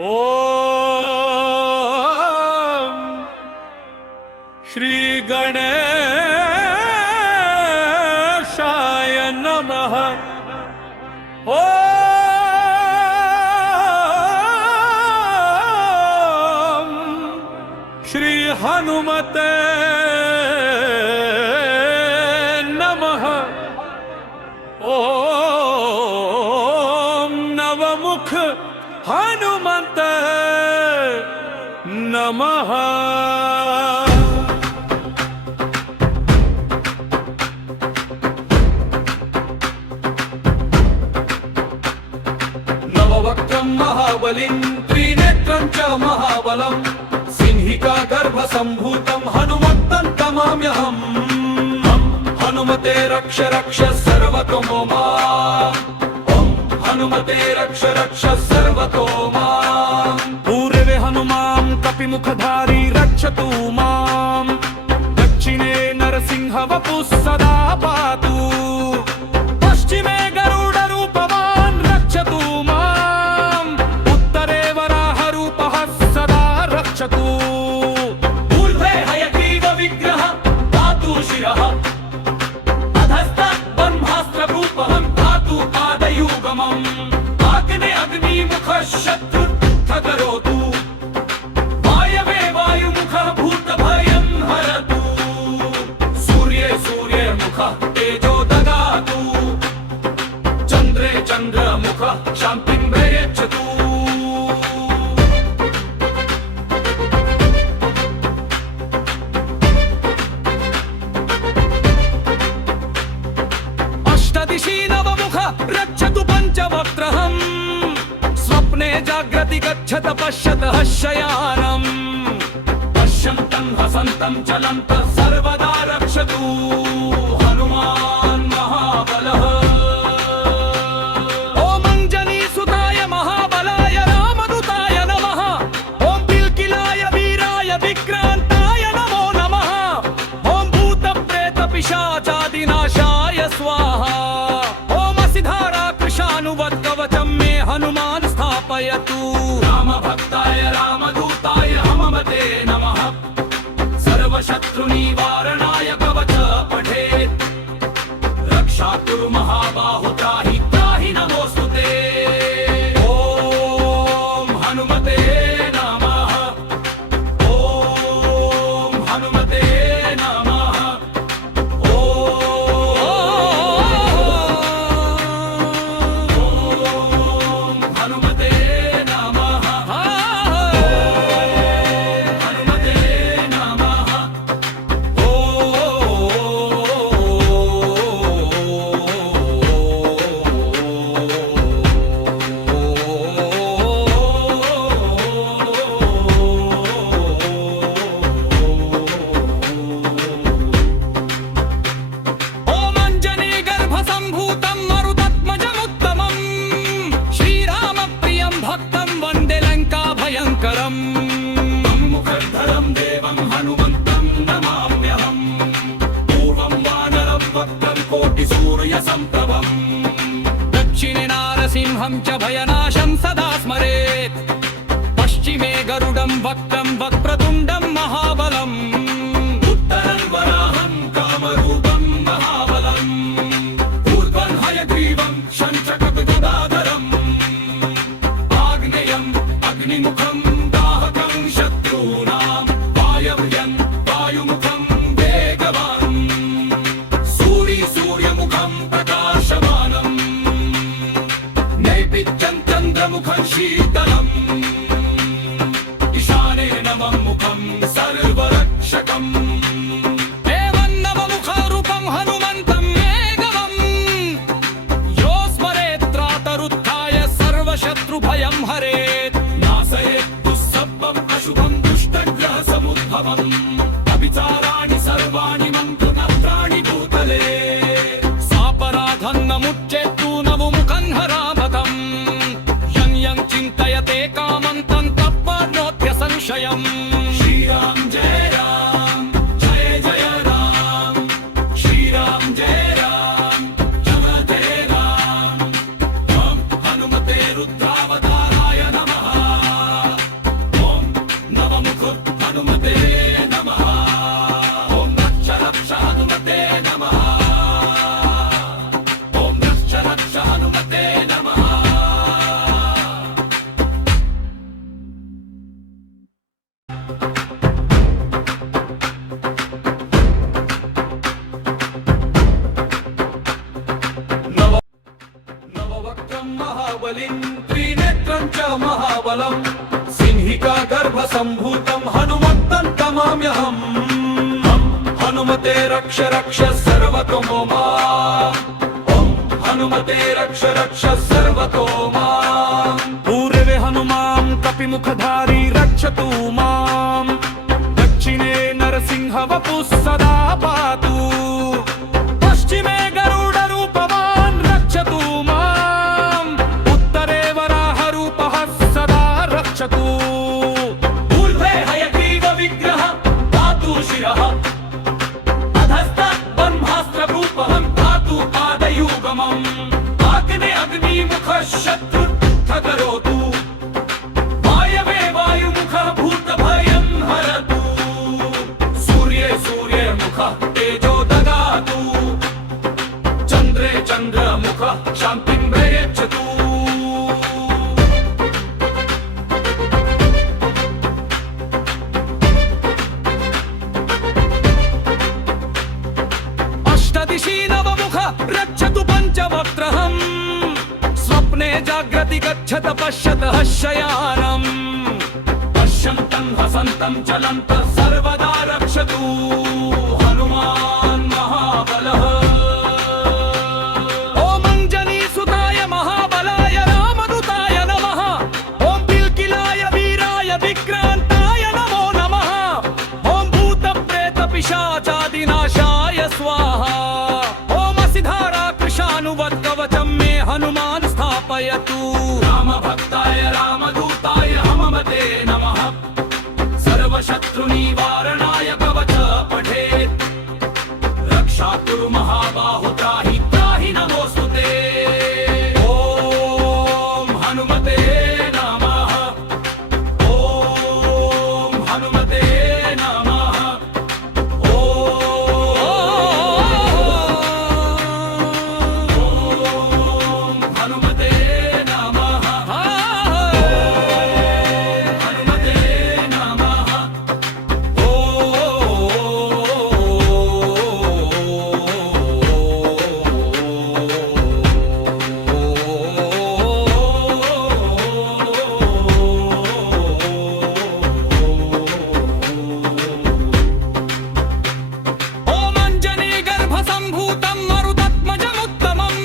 ಓಂ ಶ್ರೀ ಗಣೇಶಾಯ ನಮಃ. ಓಂ ಶ್ರೀ ಹನುಮತೆ ನಮಃ. ಓಂ ನವಮುಖ ಹನುಮಂತ ನಮಃ. नववक्त्रं महाबलिं त्रिनेत्रं च महाबलं सिंहिका गर्भसम्भूतं हनुमन्तं तमाम्यहम्. हनुमते रक्ष रक्ष सर्वतो माम्. हनुमते रक्ष रक्ष सर्वतो माम्. पूर्वे हनुमां कपिमुखधारी रक्षतु मां. दक्षिणे नरसिंह वपुः सदा पातु. पश्चिमे गरुडरूपवान् रक्षतु मां. उत्तरे वराहरूपः सदा रक्षतु. ऊर्ध्वे हयग्रीव विग्रह धातु शिरः. अधस्तात् ब्रह्मास्त्ररूपहं धातु पादयुगमम्. आग्ने अग्निमुखः शत्रुः करोतु. वायवे वायुमुखः भूतभयं हरतु. सूर्ये सूर्यमुखः तेजो ददातु. चन्द्रे चन्द्रमुखः शान्तिं प्रयच्छतु. अष्टदिशि नवमुख रक्षतु पञ्चवक्त्रहम्. स्वप्ने जाग्रति गच्छत पश्यतः शयानम्. पश्यन्तं हसन्तं चलन्तः सर्वदा रक्षतु. हनुमान् महाबलः. ॐ अञ्जनीसुताय महाबलाय रामदूताय नमः. ॐ पिल्किलाय वीराय विक्रान्ताय नमो नमः. ॐ भूतप्रेतपिशाचादिनाशाय स्वाहा. ॐ असिधारा कृशानुवद्कवचं मे हनुमान् स्थापयतु. रामभक्ताय रामदूताय हनुमते नमः. सर्वशत्रुनिवारणाय कवच पठेत्. रक्षातु महाबाहु त्राहि त्राहि नमोऽस्तुते. ॐ हनुमते नमः. ॐ हनुमते नमः. ॐ हनुमते नमः. हनुमते नमः. ॐ अञ्जनीगर्भसम्भूतं मरुतत्मजमुत्तमम्. श्रीरामप्रियं भक्तं वन्दे लङ्काभयङ्करम्. मुखधरं देवं हनुमन्तं नमाम्यहम्. पूर्वं वानरं वक्त्रं कोटिसूर्यसम्प्रभम्. दक्षिणे नारसिंहं च भयनाशं सदा स्मरेत्. पश्चिमे गरुडं वक्त्रं वक्त्रतुण्डं महाबलम्. उत्तरं वराहं कामरूपं महाबलम्. ऊर्ध्वं हयग्रीवं शङ्खचक्रगदाधरम्. आग्नेयम् अग्निमुखं दाहकं शत्रूणां. वायव्यं वायुमुखं वेगवान्. सूर्यमुखं प्रकाशमानम्. नैपित्यं चन्द्रमुखं शीतलम्. ईशाने नवं मुखं सर्वरक्षकम्. एवं नवमुखरूपं हनुमन्तं मेघवम्. यो स्मरेत्रातरुत्थाय सर्वशत्रुभयं हरेत्. नाशयेत् दुःसर्वम् अशुभं दुष्टग्रहसमुद्भवम्. अभिचाराणि सर्वाणि मन्त्रनत्राणि भूतले. सापराधं न मुच्येत्तु नवमुखं हरामतम्. यं यं चिन्तयते कामं तं तप्पाप्नोत्य संशयम्. श्रीराम जय राम जय जय राम. श्रीराम जय राम जय जय राम. हनुमते रुद्रावताराय नमः. महाबलिं त्रिनेत्रं च महाबलं सिंहिका गर्भसम्भूतं हनुमन्तं तमाम्यहम् हनुमते रक्ष रक्ष सर्वतो माम् ॐ हनुमते रक्ष रक्ष सर्वतो माम् पूर्वे हनुमां कपिमुखधारी रक्षतु माम् दक्षिणे नरसिंह वपुः सदा पातु पश्चिमे गरुडरूपवान् रक्षतु माम् उत्तरे वराहरूपः सदा रक्षतु ऊर्ध्वे हयग्रीव विग्रह धातु शिरः अधस्तात् ब्रह्मास्त्ररूपहं धातु पादयुगमम् आग्ने अग्निमुखः शत्रुः करोतु वायवे वायुमुखः भूतभयं हरतु सूर्ये सूर्यमुखः तेजो ददातु चन्द्रे चन्द्रमुखः शान्तिं प्रयच्छतु अष्टदिशि नवमुख रक्षतु पञ्चवक्त्रहम् स्वप्ने जाग्रति गच्छत पश्यतः शयानम् पश्यन्तं हसन्तं चलन्तः सर्वदा रक्षतु हनुमान् महाबलः ॐ अञ्जनीसुताय महाबलाय रामदूताय नमः ॐ पिल्किलाय वीराय विक्रान्ताय नमो नमः ॐ भूतप्रेतपिशाचादिनाशाय स्वाहा ॐ असिधारा कृशानुवद्कवचं मे हनुमान् स्थापयतु रामभक्ताय रामदूताय हनुमते नमः सर्वशत्रुनिवारणाय कवच पठेत् रक्षातु महाबाहु त्राहि त्राहि नमोऽस्तुते ॐ हनुमते नमः ॐ हनुमते नमः ॐ हनुमते नमः हनुमते नमः ॐ अञ्जनीगर्भसम्भूतं मरुदत्मजमुत्तमम्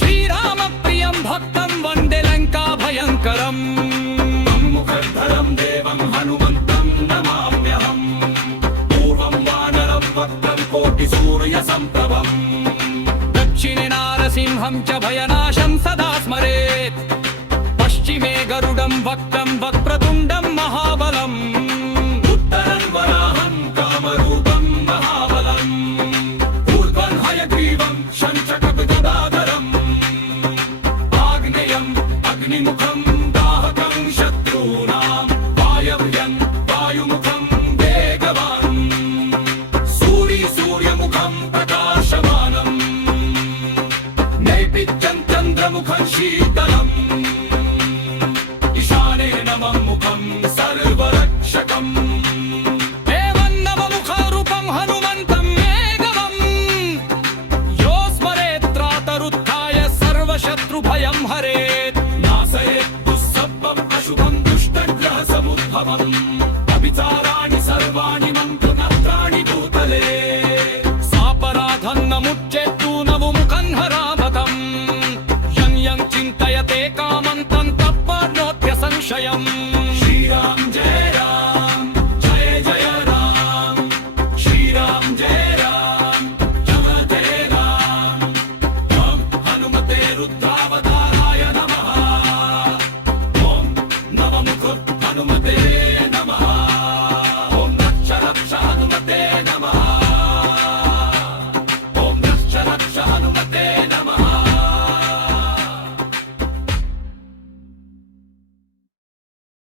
श्रीरामप्रियं भक्तं वन्दे लङ्काभयङ्करम् मुखधरं देवं हनुमन्तं नमाम्यहम् पूर्वं वानरं वक्त्रं कोटिसूर्यसम्प्रभम् दक्षिणे नारसिंहं च भयनाशं सदा स्मरेत् पश्चिमे गरुडं वक्त्रं वक्त्रतुण्डं महाबलम् उत्तरं वराहं कामरूपं महाबलम् ऊर्ध्वं हयग्रीवं शङ्खचक्रगदाधरम् आग्नेयम् अग्निमुखं दाहकं शत्रूणां वायव्यं वायुमुखं वेगवान् सूर्यमुखं प्रकाशमानम् नैपित्यं चन्द्रमुखं शीतलम् ईशाने नमः मुखं सर्वरक्षकम् एवं नवमुखरूपं हनुमन्तं मेघवम् यो स्मरेत्रातरुत्थाय सर्वशत्रुभयं हरेत् नाशयेत् दुःसर्पम् अशुभं दुष्टग्रहसमुद्भवम्